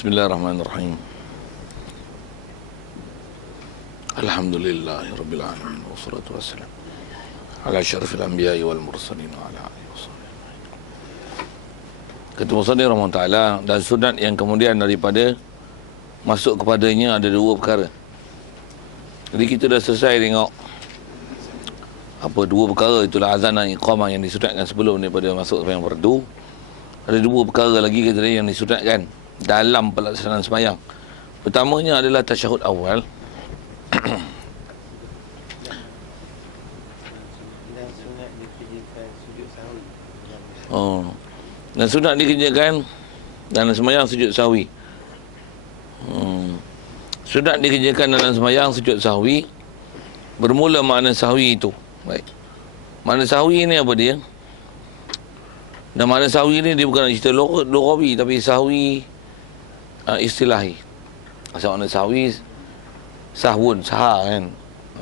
Bismillahirrahmanirrahim. Alhamdulillahirabbil alamin wassalatu wassalamu ala asyrafil anbiya'i wal mursalin wa ala alihi wasahbihi. Kata Musannif rahimahullah taala, dan sunat yang kemudian daripada masuk kepadanya ada dua perkara. Jadi kita dah selesai tengok apa dua perkara, itulah azan dan iqamah yang disunatkan sebelum daripada masuk sembahyang fardu. Ada dua perkara lagi kata dia yang disunatkan dalam pelaksanaan sembahyang. Pertamanya adalah tasyahud awal. Dan sunat dikerjakan dalam sembahyang sujud sahwi. Sunat dikerjakan dalam sembahyang sujud sahwi. Bermula makna sahwi itu. Baik. Makna sahwi ni apa dia? Dan makna sahwi ni dia bukan cerita lughawi, tapi sahwi istilahi. Asal makna sahwi, sahwun, saha kan,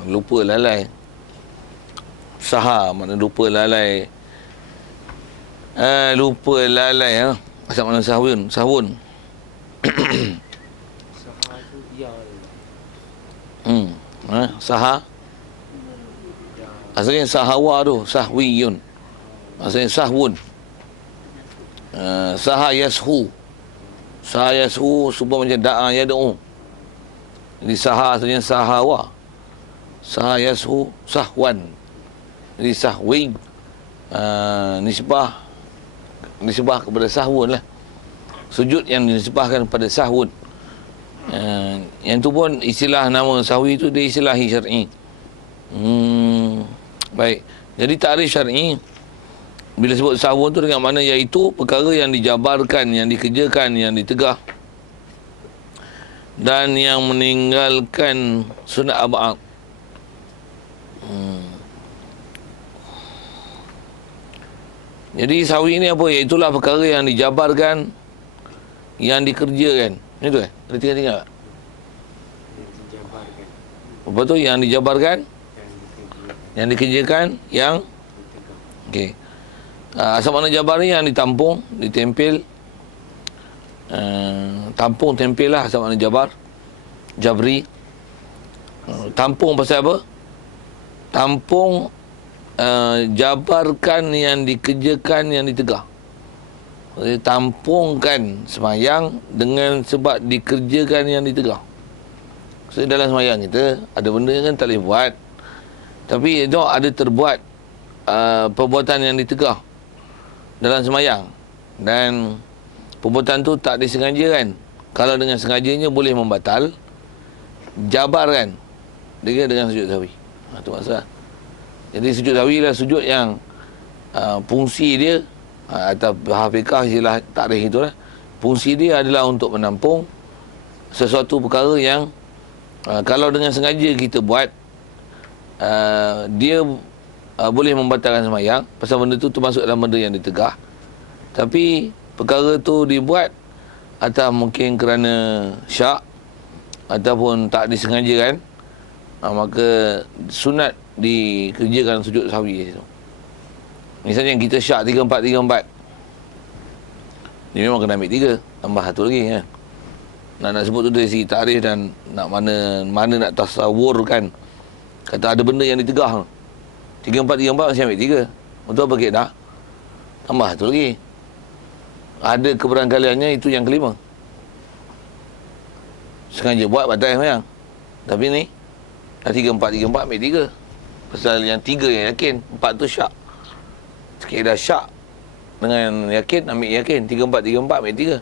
lupa lalai. Saha makna lupa lalai. Lupa lalai ha. Asal makna sahwun, sahwun. Saha tu ya. Saha. Asalnya sahawa tu, sahwiyun. Asalnya sahwun. Saha yashu. Saha yashu subah macam da'a yad'u. Jadi saha asalnya sahawa. Saha yashu sahwan. Jadi sahwi nisbah kepada sahwun lah. Sujud yang dinisbahkan kepada sahwun. Yang tu pun istilah nama sahwi tu dia istilahi syar'i. Baik. Jadi takrif syar'i bila sebut sahwun tu dengan makna iaitu perkara yang dijabarkan, yang dikerjakan, yang ditegah dan yang meninggalkan sunat ab'ad. Jadi sahwi ni apa? Iaitulah perkara yang dijabarkan, yang dikerjakan. Itu ada tinggal-tinggal. Apa tu? Yang dijabarkan, yang dikerjakan, yang okey. Asal makna jabar ni yang ditampung, ditempel. Tampung, tempel lah asal makna jabar. Jabri. Tampung pasal apa? Tampung, jabarkan yang dikerjakan, yang ditegah. Tampungkan sembahyang dengan sebab dikerjakan yang ditegah. So dalam sembahyang kita ada benda yang kan tak boleh buat, tapi itu ada terbuat perbuatan yang ditegah dalam sembahyang, dan perbuatan tu tak disengajakan. Kalau dengan sengajanya boleh membatal. Jabarkan dengan sujud sahwi. Itu masalah. Jadi sujud sahwi lah sujud yang fungsi dia atau hafiqah istilah takrif itulah, fungsi dia adalah untuk menampung sesuatu perkara yang kalau dengan sengaja kita buat, dia boleh membatalkan sembahyang pasal benda tu termasuk dalam benda yang ditegah. Tapi perkara tu dibuat atau mungkin kerana syak ataupun tak disengajakan, maka sunat dikerjakan sujud sahwi itu. Misalnya kita syak 3-4, dia memang kena ambil 3, tambah satu lagi kan. Nak sebut tu dari segi takrif dan nak mana nak tasawurkan. Kata ada benda yang ditegah, 3-4 masih ambil 3. Untuk apa kita dah? Tambah satu lagi. Ada keberangkaliannya, itu yang kelima. Sengaja buat batal sembahyang. Tapi ni dah 3-4 ambil 3. Pasal yang 3 yang yakin, 4 tu syak. Sikit dah syak dengan yakin, ambil yakin. 3-4 ambil 3.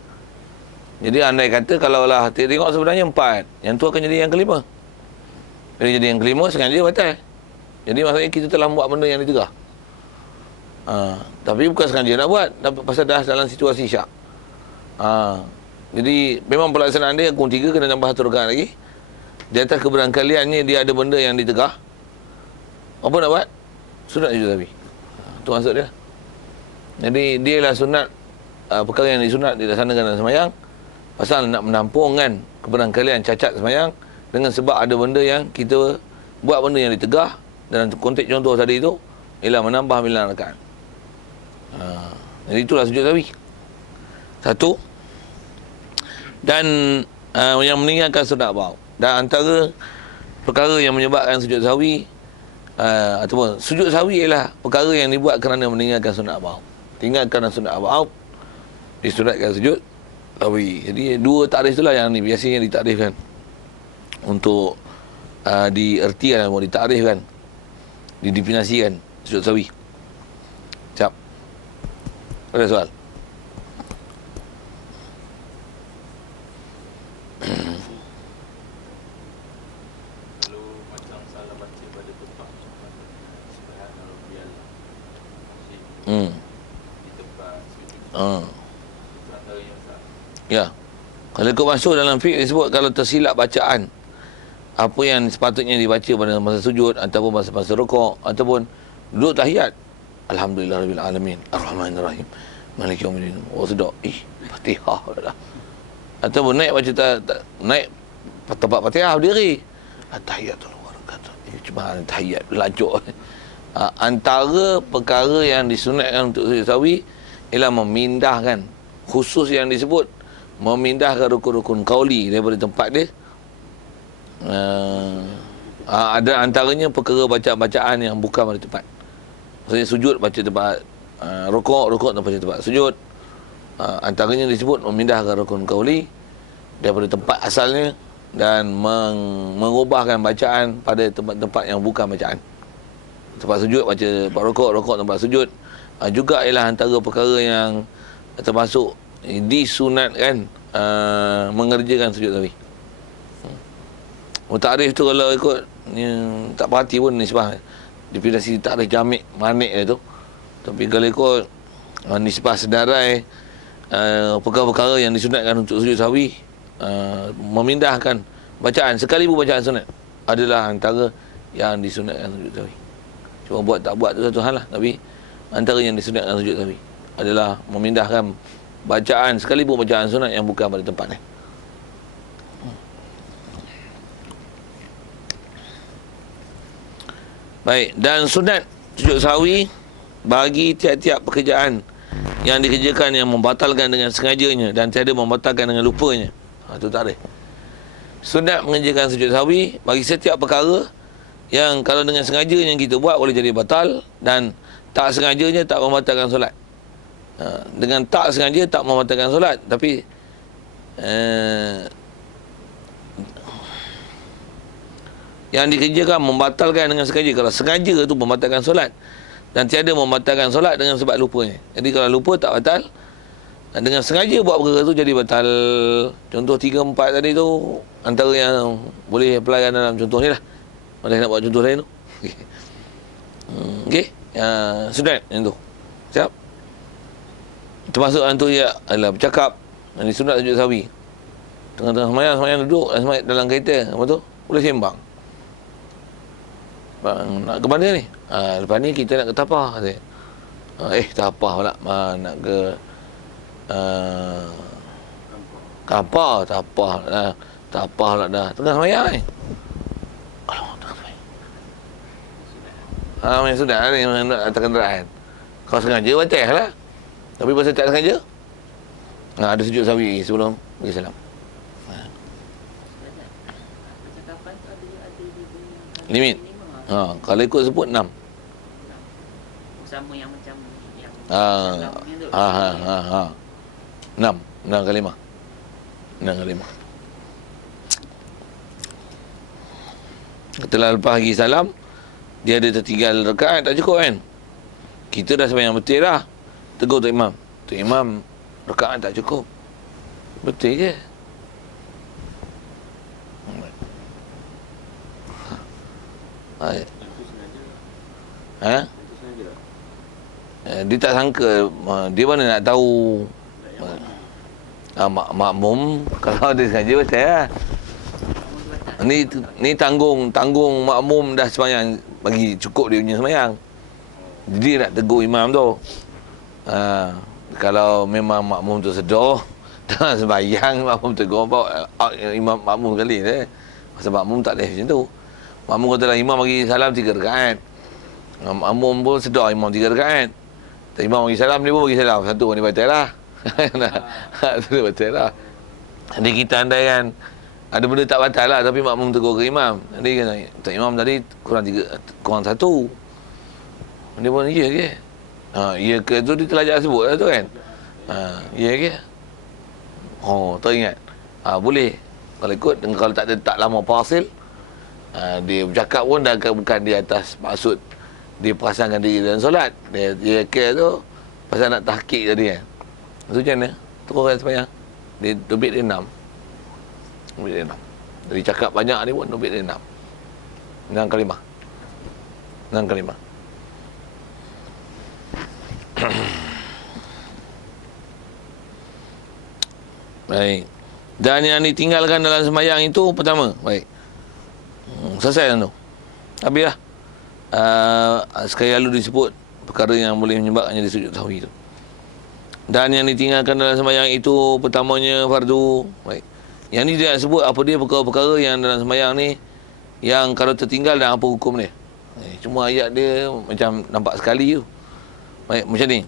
Jadi andai kata kalaulah tengok sebenarnya 4, yang tu akan jadi yang kelima. Bila jadi yang kelima, sengaja batal. Jadi maksudnya kita telah buat benda yang ditegah. Tapi bukan sengaja nak buat, pasal dah dalam situasi syak. Jadi memang pelaksanaan dia hukum 3 kena tambah 1 rakaat lagi. Di atas keberangkaliannya dia ada benda yang ditegah. Apa nak buat? Sunat sujud sahwi. Itu maksud dia. Jadi dia lah sunat, perkara yang disunat dilaksanakan dalam sembahyang pasal nak menampungkan keberangkalian cacat sembahyang dengan sebab ada benda yang kita buat benda yang ditegah. Dalam konteks contoh tadi tu ialah menambah 9 rakaat. Jadi itulah sujud sahwi. Satu. Dan yang meninggalkan sunat ba'd. Dan antara perkara yang menyebabkan sujud sahwi ataupun sujud sahwi ialah perkara yang dibuat kerana meninggalkan sunat ba'd. Tinggalkan sunat ba'd, disunatkan sujud sahwi. Jadi dua takrif itulah yang ni biasanya ditakrifkan untuk diertikan atau ditakrifkan, didefinisikan sujud sahwi. Siap. Ada soal? Ya. Kalau ikut masuk dalam fiqh disebut kalau tersilap bacaan apa yang sepatutnya dibaca pada masa sujud ataupun masa rukuk ataupun duduk tahiyat, alhamdulillahirabbil alamin arrahmanirrahim maliki yaumiddin. Oh sudah. Fatihah dah. Ataupun naik baca naik tempat Fatihah berdiri. At-tahiyatul wabarakatuh. Cuma tahiyat lanjut. Antara perkara yang disunatkan untuk sujud sahwi ialah memindahkan, khusus yang disebut memindahkan rukun-rukun qauli daripada tempat dia. Ada antaranya perkara bacaan-bacaan yang bukan pada tempat. Maksudnya sujud baca tempat rukuk tempat sujud. Antaranya disebut memindahkan rukun qauli daripada tempat asalnya dan mengubahkan bacaan pada tempat-tempat yang bukan bacaan. Tempat sujud baca tempat rukuk tempat sujud. Juga ialah antara perkara yang termasuk disunatkan mengerjakan sujud sahwi. Takrif tu kalau ikut tak perhati pun nisbah definisi takrif jamik manik tu. Tapi kalau ikut nisbah sedarai perkara-perkara yang disunatkan untuk sujud sahwi, memindahkan bacaan sekalipun bacaan sunat adalah antara yang disunatkan sujud sahwi. Cuma buat tak buat tu satu hal lah. Tapi antara yang disunatkan sujud sahwi adalah memindahkan bacaan sekalipun bacaan sunat yang bukan pada tempatnya. Baik, dan sunat sujud sahwi bagi tiap-tiap pekerjaan yang dikerjakan yang membatalkan dengan sengajanya dan tiada membatalkan dengan lupanya. Itu tak ada. Sunat mengerjakan sujud sahwi bagi setiap perkara yang kalau dengan sengaja yang kita buat boleh jadi batal, dan tak sengajanya tak membatalkan solat. Dengan tak sengaja tak membatalkan solat, tapi yang dikerjakan membatalkan dengan sengaja. Kalau sengaja tu membatalkan solat, dan tiada membatalkan solat dengan sebab lupanya. Jadi kalau lupa tak batal, dengan sengaja buat perkara tu jadi batal. Contoh 3, 4 tadi tu antara yang boleh apply dalam contoh ni lah. Boleh nak buat contoh lain tu. Okey. Sunat yang tu. Siap? Termasuk antu ya adalah bercakap. Ini sunat sujud sahwi. Tengah-tengah semayang duduk dalam kereta, apa tu? Boleh sembang. Bang, nak ke mana ni? Lepas ni kita nak ke Tapah. Tapah pula. Nak ke Tapah lah dah. Tengah semayang ni. Alamak, tengah semayang. Yang sudah ni nak atas kenderaan. Kalau sengaja batal lah. Tapi pasal tak sengaja, ada sujud sahwi sebelum bagi salam. Limit. Kalau ikut sebut 6. Sama yang macam yang 6 kali 5. 6 kali 5. Setelah lepas bagi salam, dia ada tertinggal rakaat, tak cukup kan? Kita dah sembahyang betul dah. Tegur Tok Imam. Tok Imam, rakaat tak cukup. Betul ke? Dia tak sangka. Dia mana nak tahu. Makmum kalau dia sengaja betul lah. Ni tanggung makmum dah sembahyang, bagi cukup dia punya sembahyang. Jadi nak tegur imam tu. Kalau memang makmum tu sedar dalam sembahyang, makmum tegur imam makmum kali dia. Pasal makmum tak boleh macam tu. Makmum katalah imam bagi salam 3 rakaat. Makmum pun sedar imam 3 rakaat. Imam bagi salam, dia pun bagi salam. Satu ni batal lah. Tu dia batal lah. Jadi kita andaikan ada benda tak batal lah, tapi makmum tegur ke imam. Jadi kata, tak imam tadi kurang satu. Dia pun, ya ke? Ya ke tu dia terlajak sebut lah tu kan. Ya ke? Oh, teringat. Boleh. Kalau ikut, kalau tak lama pasil, dia bercakap pun dah bukan di atas maksud dia perasankan diri dalam solat. Dia ke tu pasal nak tahqiq tadi kan. Itu macam mana? Terus kan sepanjang. Dia dobit dia 6. Dobit dia 6. Dari cakap banyak ni pun dobit dia 6. 6 kalimah. 6 kalimah. Baik. Dan yang ditinggalkan dalam sembahyang itu pertama. Baik. Selesai kan tu. Habis lah. Sekali lalu disebut perkara yang boleh menyebabkannya di sujud sahwi itu. Dan yang ditinggalkan dalam sembahyang itu pertamanya fardu. Baik. Yang ni dia sebut apa dia perkara-perkara yang dalam sembahyang ni yang kalau tertinggal dan apa hukum dia. Cuma ayat dia macam nampak sekali tu. Baik, macam ni.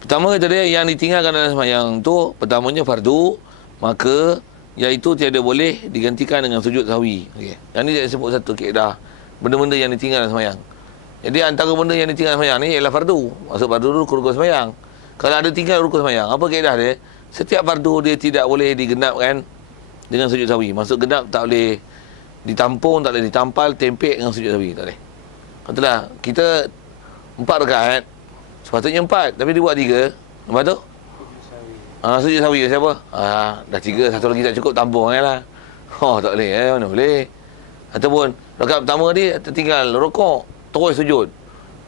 Pertama kata dia yang ditinggalkan dalam sembahyang tu pertamanya fardu, maka iaitu tiada boleh digantikan dengan sujud sahwi. Okey. Yang ni dia sebut satu kaedah benda-benda yang ditinggal dalam sembahyang. Jadi antara benda yang ditinggal dalam sembahyang ni ialah fardu. Maksud fardu tu rukun sembahyang. Kalau ada tinggal rukun sembahyang, apa kaedah dia? Setiap fardu dia tidak boleh digenapkan dengan sujud sahwi. Maksud genap tak boleh ditampung, tak boleh ditampal, tempek dengan sujud sahwi. Tak boleh. Katalah, kita 4 rakaat, sepatutnya 4, tapi dia buat 3. Lepas tu? Sujud sahwi siapa? Dah 3, satu lagi tak cukup, tampung lah. Tak boleh. Mana boleh? Ataupun, rakaat pertama dia tertinggal rokok, terus sujud.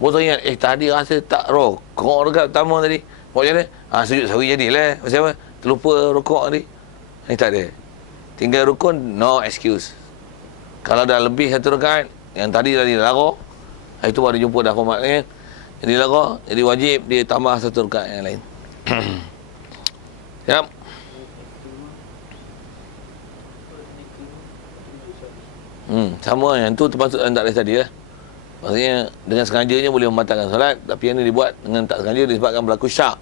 Baru teringat, tadi rasa tak rokok rakaat pertama tadi. Buat macam mana? Sujud sahwi jadilah. Pasal apa? Terlupa rokok tadi. Tak ada. Tinggal rukun, no excuse. Kalau dah lebih satu rakaat, yang tadi lara, itu baru jumpa dah format kan. Jadi lara, jadi wajib dia tambah satu rakaat yang lain. Siap? Sama yang tu termasuk yang tak ada tadi lah. Maksudnya dengan sengajanya boleh membatalkan solat, tapi yang ni dibuat dengan tak sengaja disebabkan berlaku syak.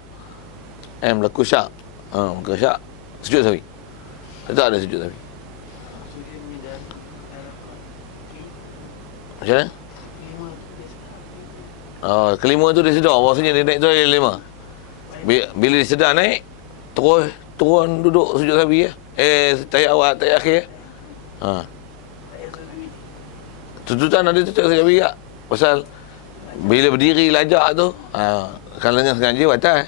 Berlaku syak. Berlaku syak. Sujud sahwi. Tak ada sujud sahwi. Macam mana? Kelima tu dia sedar. Maksudnya dia naik tu ada 5. Bila dia sedar naik, terus turun duduk sujud sahwi ya. Tayar awal, tayar akhir. Tuntutan ada tu tayar sahwi tak? Pasal bila berdiri lajak tu, kalau dengan sengaja batal.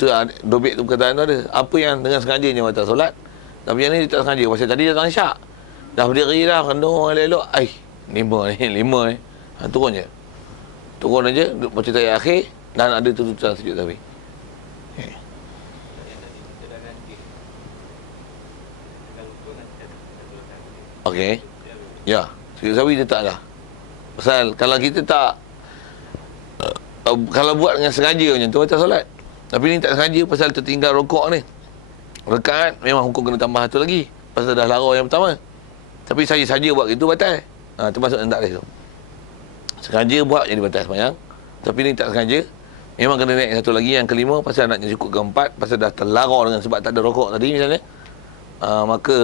Tu dobit tu perkataan tu ada. Apa yang dengan sengajanya batal solat, tapi yang ni dia tak sengaja. Pasal tadi dia tak syak. Dah berdiri dah, kendung elok-elok. 5 ni. Turun je. Turun aja, baca tayar akhir dan ada tuntutan sujud sahwi. Okey. Ya, sujud sahwi dia tak ada. Pasal kalau kita tak kalau buat dengan sengaja macam tu batal solat. Tapi ni tak sengaja pasal tertinggal rokok ni. Rakaat memang hukum kena tambah satu lagi. Pasal dah lara yang pertama. Tapi saya saja buat gitu batal. Termasuk yang tak boleh tu. Sengaja buat jadi batal sembahyang. Tapi ni tak sengaja. Memang kena naik satu lagi, yang kelima pasal naknya cukup keempat, pasal dah terlara dengan sebab tak ada rokok tadi misalnya. Maka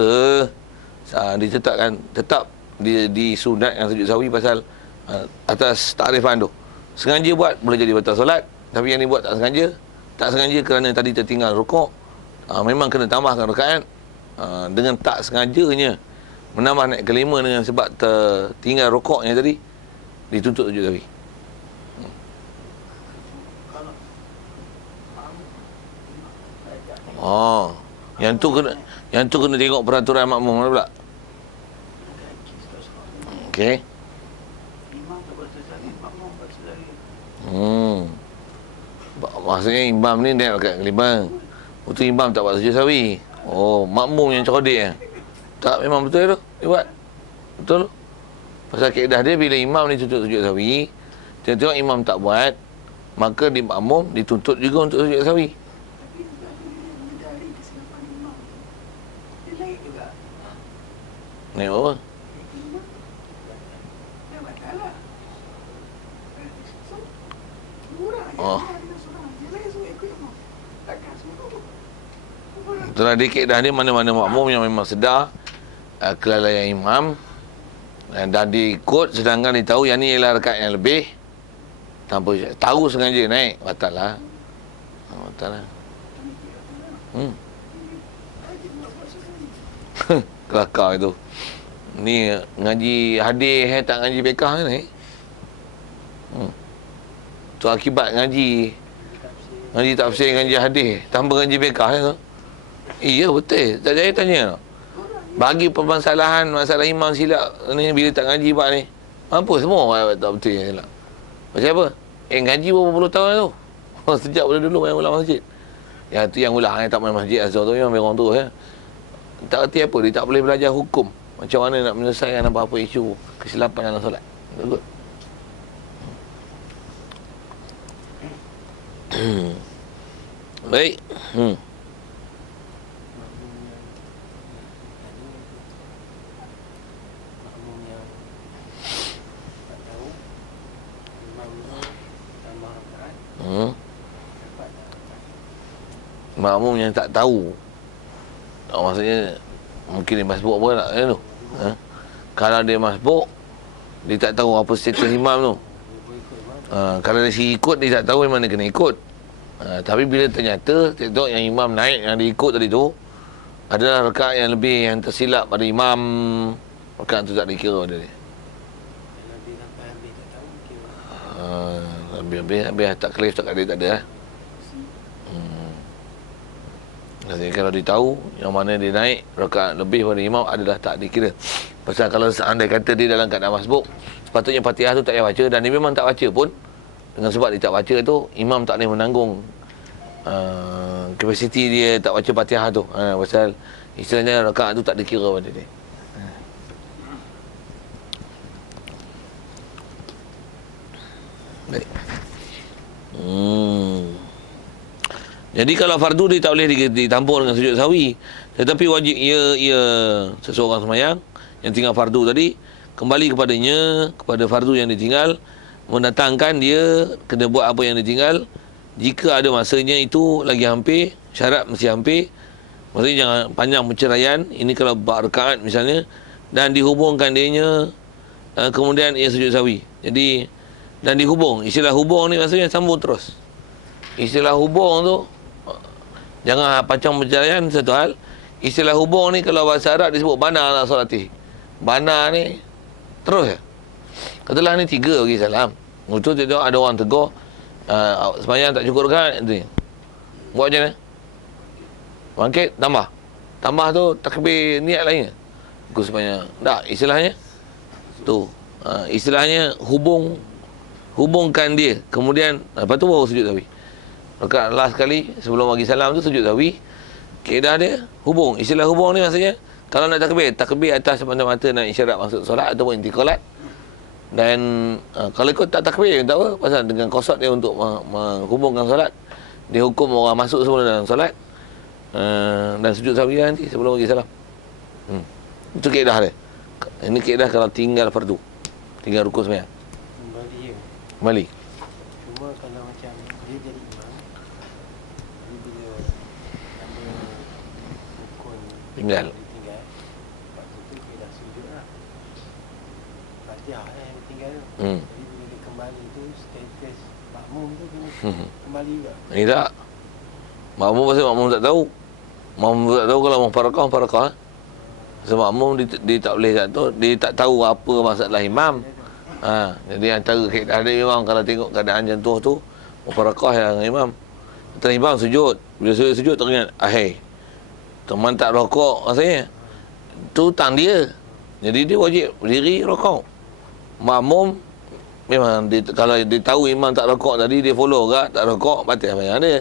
ditetapkan tetap disunatkan sujud sahwi pasal atas takrifan tu. Sengaja buat boleh jadi batal solat, tapi yang ni buat tak sengaja kerana tadi tertinggal rukuk, memang kena tambahkan rakaat. Dengan tak sengajanya menambah naik kelima dengan sebab tertinggal rukuknya tadi, dituntut sujud sahwi. Yang tu kena tengok peraturan makmum mana pula. Okey. Maksudnya imam ni naik rakaat kelima. Betul imam tak buat sujud sahwi. Makmum yang cerdik. Tak, memang betul tu. Dia buat. Betul tu. Pasal kaedah dia bila imam ni tuntut sujud sahwi, tengok imam tak buat, maka di makmum dituntut juga untuk sujud sahwi. Naik apa? Setelah di kaedah ni mana-mana makmum yang memang sedar kelalaian imam dan diikut, sedangkan dia tahu yang ni ialah rakaat yang lebih, tanpa tahu sengaja naik, batal lah. Batal lah. Kelakar itu. Ni ngaji hadis tak ngaji bekah ni. Tu akibat ngaji tafsir, ngaji hadis tanpa ngaji bekah tu. Iya betul. Tak saya tanya. Bagi permasalahan masalah imam silap ni bila tak ngaji bab ni. Apa semua tak betul yang silap. Macam apa? Ngaji berapa puluh tahun tu. Sejak dulu yang ulang masjid. Yang tu yang ulang tak main masjid asal tu yang memang tu ya. Tak erti apa, dia tak boleh belajar hukum. Macam mana nak menyelesaikan apa-apa isu kesilapan dalam solat. Betul. Baik. Makmum yang tak tahu. Maksudnya mungkin dia masbuk apa tak tu. Kalau dia masbuk, dia tak tahu apa status imam tu. Kalau dia si ikut, dia tak tahu mana kena ikut. Tapi bila ternyata tengok yang imam naik, yang dia ikut tadi tu adalah rakaat yang lebih, yang tersilap pada imam, rakaat tu tak dikira pada dia. Habis tak clear tak ada, tak ada. Jadi kalau dia tahu yang mana dia naik rakaat lebih pada imam adalah tak dikira. Pasal kalau seandainya kata dia dalam keadaan masbuk, sepatutnya Fatihah tu tak payah baca, dan dia memang tak baca pun. Dengan sebab dia tak baca tu, imam tak boleh menanggung kapasiti dia tak baca Fatihah tu. Pasal istilahnya rakaat tu tak dikira pada dia. Baik. Jadi kalau fardu dia tak boleh ditampur dengan sujud sahwi. Tetapi wajib ia seseorang sembahyang yang tinggal fardu tadi, kembali kepadanya, kepada fardu yang ditinggal, mendatangkan dia kena buat apa yang ditinggal. Jika ada masanya itu lagi hampir, syarat mesti hampir. Maksudnya jangan panjang perceraian. Ini kalau rakaat misalnya, dan dihubungkan dianya, kemudian ia sujud sahwi. Jadi dan dihubung. Istilah hubung ni maksudnya sambung terus. Istilah hubung tu jangan panjang perceraian satu hal. Istilah hubung ni kalau bahasa Arab disebut bana lah solatih. Bana ni terus ya. Katalah ni 3 bagi salam. Untuk tu ada orang tegur, sembahyang tak cukup rakaat tu. Buat macam mana? Bangkit tambah. Tambah tu takbir niat lain. Aku sembahyang. Tak, istilahnya tu. Istilahnya hubungkan dia. Kemudian lepas tu baru sujud sahwi. Rakaat last sekali sebelum bagi salam tu sujud sahwi. Kaedah dia hubung. Istilah hubung ni maksudnya kalau nak takbir atas semata-mata nak isyarat masuk solat ataupun intiqalat. Dan kalau ikut tak takbir tak apa, pasal dengan qasad dia untuk menghubungkan solat. Dia hukum orang masuk semua dalam solat. Dan sujud sahwi nanti sebelum bagi salam. Itu kaedah dia. Ini kaedah kalau tinggal fardu, tinggal rukun sembahyang. Kembali. Cuma kalau macam dia jadi imam, dia bila ada rukun Tinggal. lepas tu dia dah sujud lah. Fatihah yang ditinggal tu. Jadi bila dia kembali tu, status makmum tu kena kembali juga. Ini tak. Makmum pasal makmum tak tahu. Makmum tak tahu kalau farakah. Sebab makmum dia tak boleh tak tahu, dia tak tahu apa masalah imam. Jadi antara kaedah dia memang kalau tengok keadaan jantung tu, mufarakah yang imam. Antara imam sujud, bila sujud teringat, teman tak rokok rasanya. Tu hutang dia. Jadi dia wajib berdiri rokok. Makmum memang kalau dia tahu imam tak rokok tadi, dia follow ke tak rokok, batal sembahyang dia.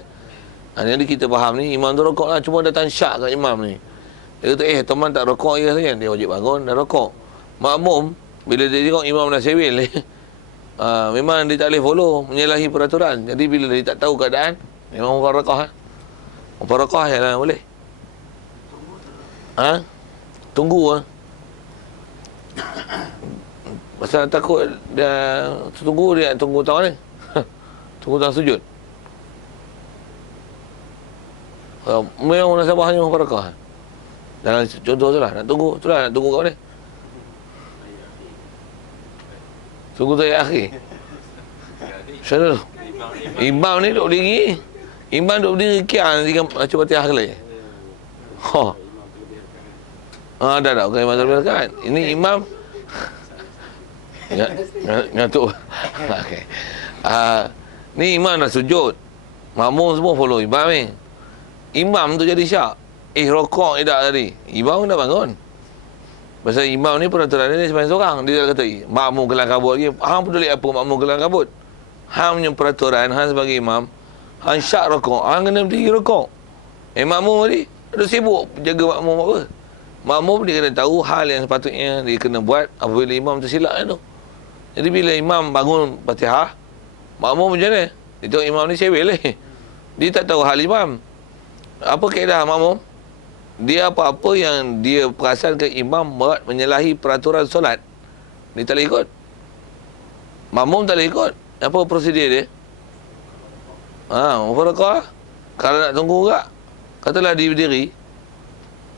Jadi kita faham ni imam tu rokok lah, cuma datang syak kat imam ni. Dia kata teman tak rokok je rasanya, dia wajib bangun dan rokok. Makmum bila dia tengok imam dah sewil memang dia tak boleh follow, menyalahi peraturan. Jadi bila dia tak tahu keadaan, memang mufarakah. Mufarakah je lah boleh. Tunggu pasal takut dia tunggu tahu ni. Tunggu tahu sujud. Memang munasabah hanya mufarakah. Dalam contoh tu lah, nak tunggu kau ni. Tunggu tu ya akhi. Macam mana tu? Imam ni duduk berdiri. Imam duduk berdiri kia nanti kan baca Fatihah kali. Dah. Bukan imam terlebih kan. Ini imam ngantuk. Okey. Ni imam dah sujud. Makmum semua follow imam ni. Imam tu jadi syak. Rokok tak tadi. Imam dah bangun. Pasal imam ni peraturan dia sembahyang seorang. Dia dah kata, makmum kelang kabut lagi. Hang peduli apa makmum kelang kabut? Hang punya peraturan, hang sebagai imam, hang syak rokok. Hang kena berdiri rokok. Makmum tadi, ada sibuk jaga makmum apa. Makmum dia kena tahu hal yang sepatutnya dia kena buat apabila imam tersilap tu. Jadi bila imam bangun Fatihah, makmum macam mana? Dia tengok imam ni sewel Dia tak tahu hal imam. Apa kaedah makmum? Dia apa-apa yang dia perasan ke imam menyalahi peraturan solat, dia tak boleh ikut. Makmum tak boleh ikut. Apa prosedur dia? Mufarakah. Kalau nak tunggu tak, katalah dia berdiri,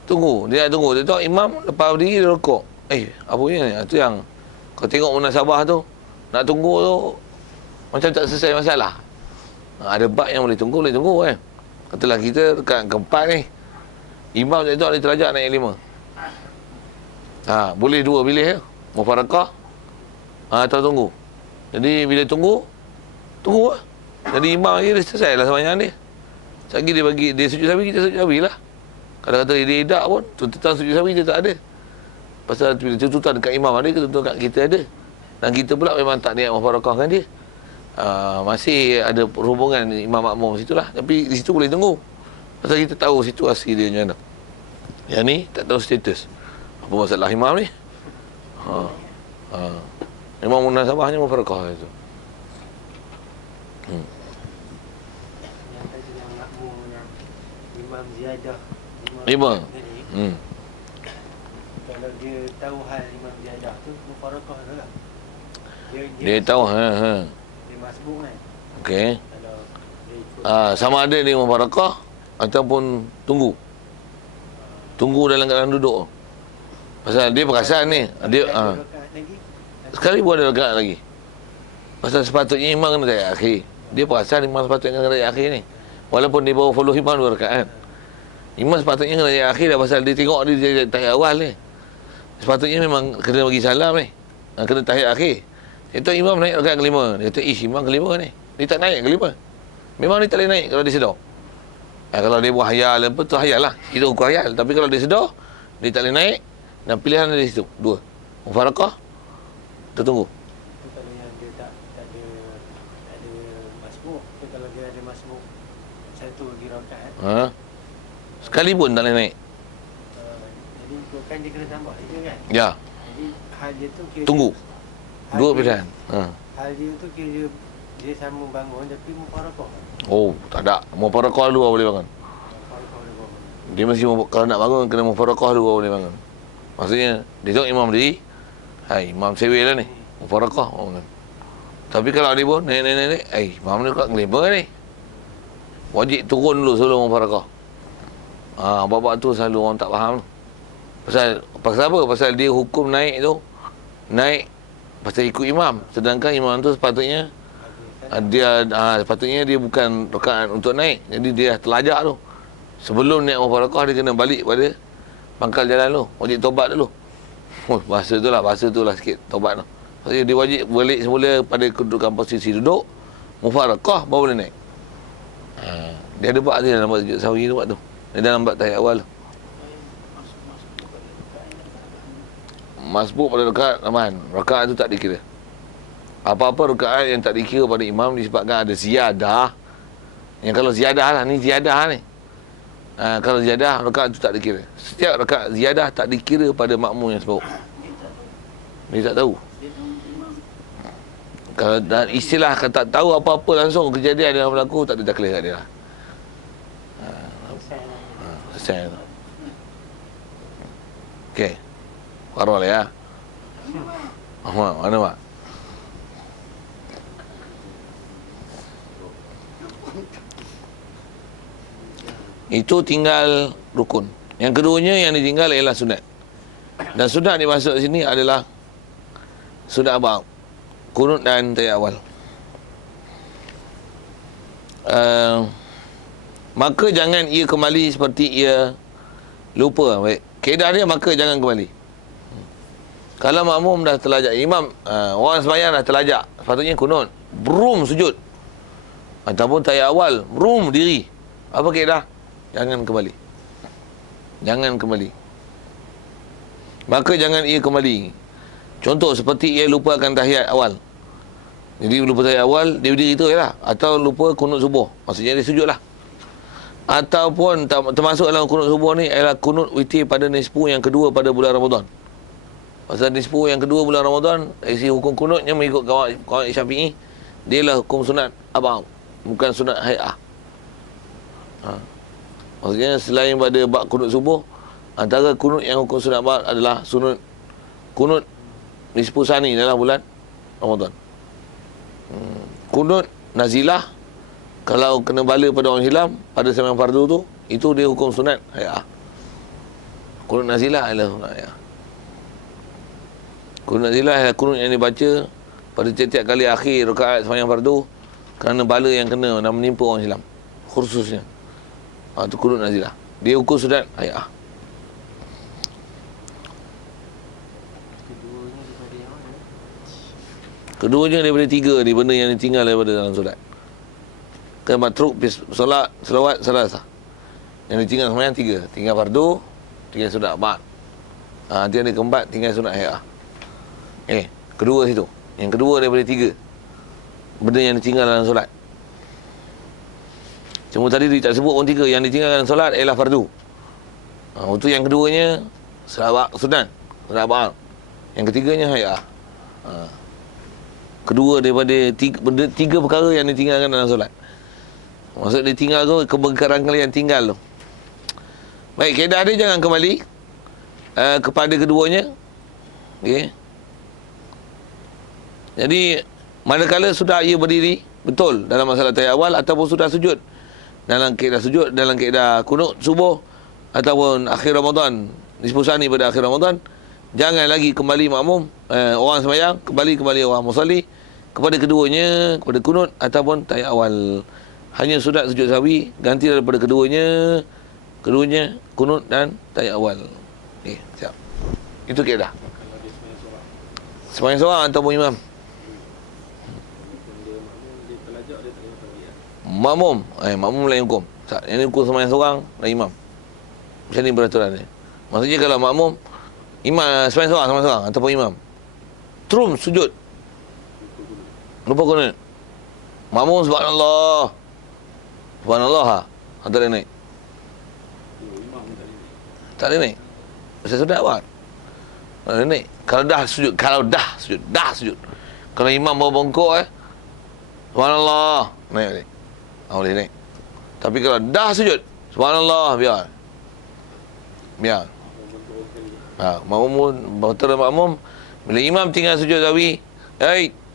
tunggu. Dia nak tunggu. Dia tengok imam lepas berdiri dia rokok. Apa ni? Itu yang kau tengok munasabah tu, nak tunggu tu macam tak selesai masalah. Ada bab yang boleh tunggu kan. Katalah kita dekat keempat ni, imam tak tahu dia terajak naik 5. Boleh dua pilih mufarakah atau tunggu. Jadi bila tunggu lah. Jadi imam dia selesai lah sembahyang dia. Sekali dia bagi dia sujud sawi, kita sujud sawi lah. Kalau kata dia edak pun tuntutan sujud sawi dia tak ada. Pasal bila tuntutan dekat imam ada, tuntutan dekat kita ada. Dan kita pula memang tak niat mufarakahkan dia. Masih ada hubungan imam makmum situ lah. Tapi di situ boleh tunggu. Pasal kita tahu situasi dia macam mana. Yang ni tak tahu status. Apa masalah imam ni? Memang munasabahnya mufarakah itu. Yang tadi yang makmum yang imam ziyadah. Imam. Kalau dia tahu hal imam ziyadah tu, mufarakah tu lah. Dia tahu. Dia masbuk kan. Okey. Kalau dia ikut. Sama ada dia mufarakah ataupun tunggu. Tunggu dalam keadaan duduk. Pasal dia perasan ni. Dia sekali pun ada rakaat lagi. Pasal sepatutnya imam kena tahiyat akhir. Dia perasan imam sepatutnya kena tahiyat akhir ni. Walaupun dia baru follow imam 2 rakaat. Imam sepatutnya kena tahiyat akhir dah, pasal dia tengok dia tahiyat awal ni. Sepatutnya memang kena bagi salam ni. Kena tahiyat akhir. Itu imam naik rakaat kelima. Dia kata, imam kelima ni. Dia tak naik kelima. Memang dia tak boleh naik kalau dia sedar. Kalau dia buat hayal apa tu hayal lah. Itu hukum hayal. Tapi kalau dia sedar, dia tak boleh naik. Dan pilihan dari situ. 2. Mufarakah. Tertunggu. Itu kalau yang dia tak ada masbuk. Kalau dia ada masbuk 1 lagi rakaat. Sekali pun tak boleh naik. Jadi kan dia kena tambah itu kan. Ya. Jadi hal dia tu kira Tunggu. 2 pilihan. Hal dia tu kira dia sama bangun tapi mufarakah. Tak ada. Mufarakah dulu baru boleh bangun. Mufarakah dia bangun. Dia mesti kalau nak bangun kena mufarakah dulu baru boleh bangun. Maksudnya dia tengok imam berdiri. Imam sewel lah ni. Mufarakah bangun. Tapi kalau dia pun naik. Imam ni kat kelima ni. Wajib turun dulu sebelum mufarakah. Bab-bab tu selalu orang tak faham tu. Pasal apa? Pasal dia hukum naik tu, naik pasal ikut imam. Sedangkan imam tu sepatutnya sepatutnya dia bukan rakaat untuk naik. Jadi dia terlajak tu. Sebelum naik mufarakah dia kena balik pada pangkal jalan tu. Wajib tobat dulu. Bahasa tu lah sikit tobat tu. Maksudnya dia wajib balik semula pada kedudukan posisi duduk. Mufarakah baru boleh naik. Dia ada buat dia dalam bab sujud sahwi tu buat tu. Dia dalam bab tahiyat awal tu. Masbuk pada rakaat aman. Rakaat tu tak dikira. Apa-apa rakaat yang tak dikira pada imam disebabkan ada ziyadah. Yang kalau ziyadah lah, ni ziyadah ni. Kalau ziyadah, rakaat tu tak dikira. Setiap rakaat ziyadah tak dikira pada makmum yang sebut. Dia tak tahu. Kalau dan istilah tak tahu apa-apa langsung kejadian yang berlaku, tak ada taklih kat dia lah. Selesai tu. Okey. Parol ya. Mana mak? Itu tinggal rukun. Yang keduanya yang ditinggal ialah sunat. Dan sunat dimaksud sini adalah sunat abang, kunut dan tahiyat awal. Maka jangan ia kembali seperti ia lupa. Baik, kaedah dia maka jangan kembali. Kalau makmum dah terlajak, imam orang sembahyang dah terlajak, sepatutnya kunut, brum sujud, ataupun tahiyat awal, brum diri. Apa kaedah? Jangan kembali. Jangan kembali. Maka jangan ia kembali. Contoh seperti ia lupakan tahiyat awal. Jadi lupa tahiyat awal, dia berdiri tu lah. Atau lupa kunut subuh, maksudnya dia sujud lah. Ataupun termasuk dalam kunut subuh ni ialah kunut witir pada nisfu yang kedua pada bulan Ramadan. Pasal nisfu yang kedua bulan Ramadan, isi hukum kunutnya mengikut kawan Syafi'i, dia lah hukum sunat abang, bukan sunat hay'ah. Maksudnya selain pada bab kunut subuh, antara kunut yang hukum sunat abang adalah kunut nisfu sani dalam bulan Ramadan. Kunut nazilah, kalau kena bala pada orang Islam pada sembahyang fardu tu, itu dia hukum sunat hay'ah. Kunut nazilah adalah sunat hay'ah. Kunut nazilah adalah kunut yang dibaca pada setiap kali akhir rakaat sembahyang fardu kerana bala yang kena dan menimpa orang Islam khususnya. Itu kunut nazilah. Dia hukum sunat hay'ah. Keduanya daripada tiga ni benda yang ditinggal daripada dalam solat. Kan matruk solat selawat salasah. Yang ditinggal sembahyang tiga. Tinggal fardu, tinggal sunat abad. Nanti ada keempat, tinggal sunat hay'ah. Kedua situ. Yang kedua daripada tiga benda yang ditinggal dalam solat. Cuma tadi dia tak sebut pun tiga. Yang ditinggal dalam solat ialah fardu. Untuk yang keduanya selawat sunat, sunat abad. Yang ketiganya hay'ah. Kedua daripada tiga perkara yang ditinggalkan dalam solat. Maksud dia tinggal tu, kebengkaran kalian tinggal tu. Baik, kaedah dia jangan kembali kepada keduanya. Okey. Jadi manakala sudah ia berdiri betul dalam masalah tahiyat awal ataupun sudah sujud dalam kaedah sujud, dalam kaedah kunut subuh ataupun akhir Ramadan, nisfu sani pada akhir Ramadan, jangan lagi kembali makmum, orang sembahyang kembali orang musalli kepada keduanya, kepada kunut ataupun tahiyat awal. Hanya sunat sujud sahwi, ganti daripada keduanya kunut dan tahiyat awal. Okey, siap. Itu kaedah. Sembahyang seorang ataupun imam. Makmum, makmum lain hukum. Yang ni hukum sembahyang seorang dan imam. Macam ni peraturan dia. Maksudnya kalau makmum, imam sembahyang seorang ataupun imam, trum sujud, lupa kunut, makmum subhanallah tak boleh naik. Tak boleh naik. Pasal sudah awal tak boleh naik. Kalau dah sujud. Kalau imam bawa bongkok subhanallah, naik balik. Boleh naik. Tapi kalau dah sujud, subhanallah, biar. Makmum, betul makmum, bila imam tinggal sujud sahwi,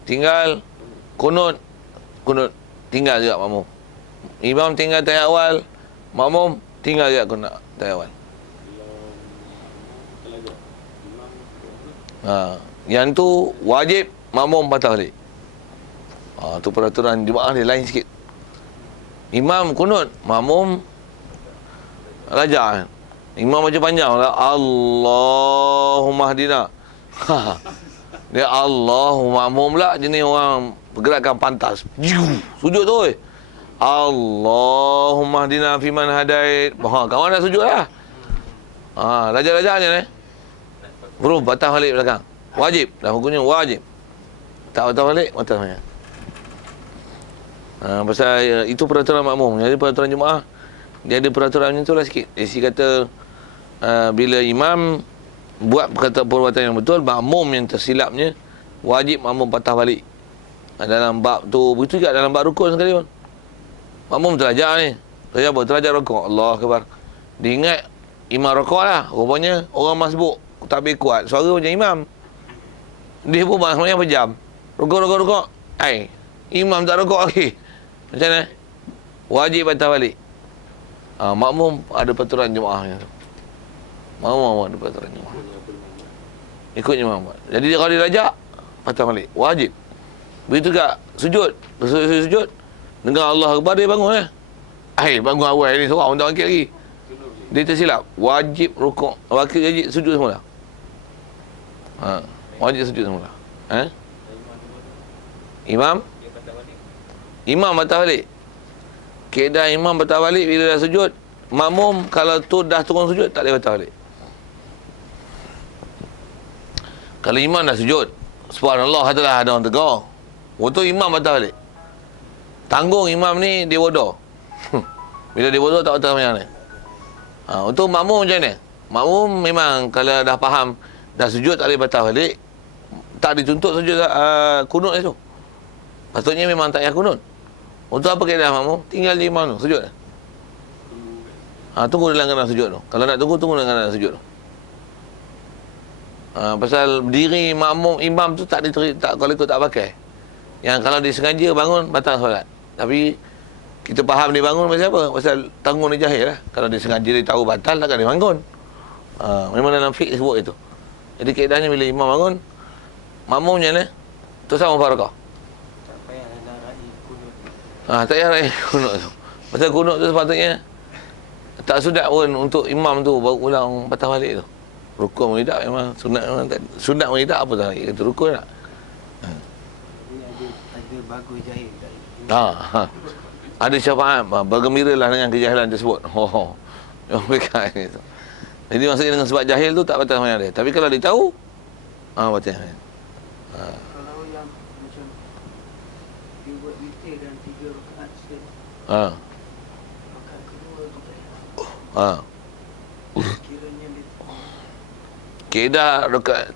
tinggal kunut, tinggal juga makmum. Imam tinggal tahiyat awal, makmum tinggal juga kunut tahiyat awal. Yang tu wajib makmum patah balik. Tu peraturan jemaah dia lain sikit. Imam kunut, makmum raja. Imam baca panjang lah, Allahumma hdina. Dia Allahumma, makmum pula jenis orang pergerakan pantas. Sujud tu. Allahumma hdina fiman hadait. Kawan dah sujud lah. Raja-raja ni bro, patah balik belakang. Wajib. Dah hukumnya wajib. Tak patah balik, patah balik. Pasal itu peraturan makmum. Jadi peraturan jemaah, dia ada peraturan macam tu lah sikit. Isi kata bila imam buat perbuatan yang betul, makmum yang tersilapnya wajib makmum patah balik. Dalam bab tu, begitu juga dalam bab rukun sekali pun. Makmum terlajak ni. Terlajak apa? Terlajak rukuk. Allah Akbar. Dia ingat imam rukuk lah. Rupanya orang masbuk takbir kuat, suara macam imam. Dia pun semuanya pejam. Rukuk. Imam tak rukuk lagi. Macam mana? Wajib patah balik. Makmum ada peraturan jemaahnya tu. Makmum ada peraturan jemaah. Ikutnya makmum. Jadi kalau dia rajak, patah balik. Wajib. Begitu juga sujud. Sujud. Dengar Allah Akbar, dia bangun bangun awal ni seorang tak bangkit lagi. Dia tersilap. Wajib rukuk. Wajib sujud semula. Wajib sujud semula. Imam patah balik. Keadaan imam patah balik bila dah sujud. Makmum kalau tu dah turun sujud, tak boleh patah balik. Kalau imam dah sujud, subhanallah katalah ada orang tegur, waktu imam patah balik. Tanggung imam ni dia bodoh. Bila dia bodoh tak patah macam mana. Untuk makmum macam mana? Makmum memang kalau dah faham dah sujud tak boleh patah balik, tak dituntut sujud kunut itu. Patutnya memang tak payah kunut. Untuk apa kaedah makmum? Tinggal je imam tu sujud. Tunggu dalam keadaan sujud tu. Kalau nak tunggu dalam keadaan sujud tu. Pasal berdiri makmum imam tu tak kalau ikut tak pakai. Yang kalau dia sengaja bangun batal solat. Tapi kita faham dia bangun pasal apa? Pasal tanggung dia jahil lah. Kalau dia sengaja dia tahu batal, takkan dia bangun. Memang dalam fiqh sebut itu. Jadi kaedahnya bila imam bangun, makmum macam mana? Tu sama farakah. Tak payah nak raih kunut. Tak payah raih kunut tu. Pasal kunut tu sepatutnya tak sunat pun untuk imam tu baru ulang patah balik tu. Rukun pun tidak, memang sunat memang tak. Sunat pun tidak, apa tak kata rukun tak. Jadi ada bagus jahil tak? Ada syafaat, bergembiralah dengan kejahilan tersebut. Mereka itu. Jadi maksudnya dengan sebab jahil tu tak batal sembahyang dia. Tapi kalau dia tahu, batal. Kalau yang macam dia buat witir dan 3 rakaat set, rakaat kedua tu tak kiranya dia Keedah rakaat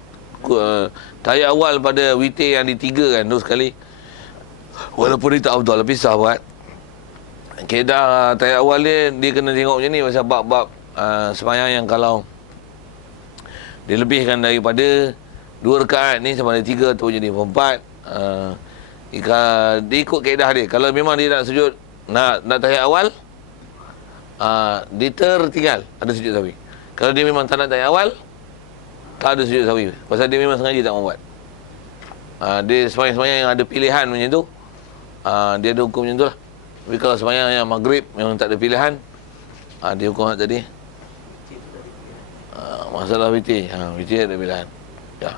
tahiyat awal pada witir yang ditiga kan tu sekali. Walaupun dia tak afdal, tapi sah buat. Keedah tahiyat awal dia kena tengok macam ni pasal bab-bab sembahyang yang kalau dia lebihkan daripada 2 rakaat ni sama ada 3 atau jadi 4. Dia ikut kaedah dia. Kalau memang dia nak sujud, nak tahiyat awal, dia tertinggal ada sujud sahwi. Kalau dia memang tak nak tahiyat awal, tak ada sujud sahwi. Pasal dia memang sengaja tak mau buat. Dia sembahyang-sembahyang yang ada pilihan macam tu, dia ada hukum macam tu lah. Tapi kalau sembahyang yang maghrib memang tak ada pilihan, dia hukum tadi. Masalah witir, witir ada pilihan. Ya.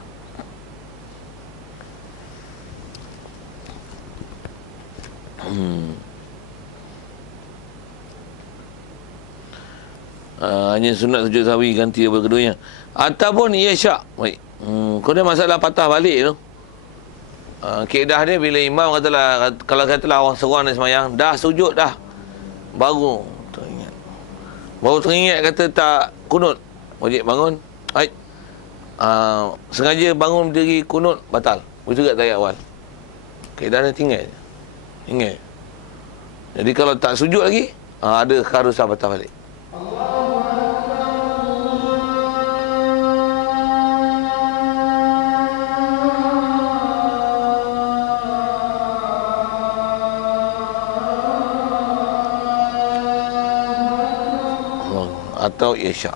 Hanya sunat sujud sahwi ganti daripada keduanya. Ataupun ia syak. Baik. Kemudian masalah patah balik tu. Kaedah dia bila imam katalah, kalau katalah orang seorang yang semayang dah sujud dah, baru teringat kata tak kunut, wajib bangun. Sengaja bangun berdiri kunut, batal. Begitu juga tahiyat awal. Kaedah dia tinggal je. Ingat. Jadi kalau tak sujud lagi, ada keharusan patah balik. Atau isyak.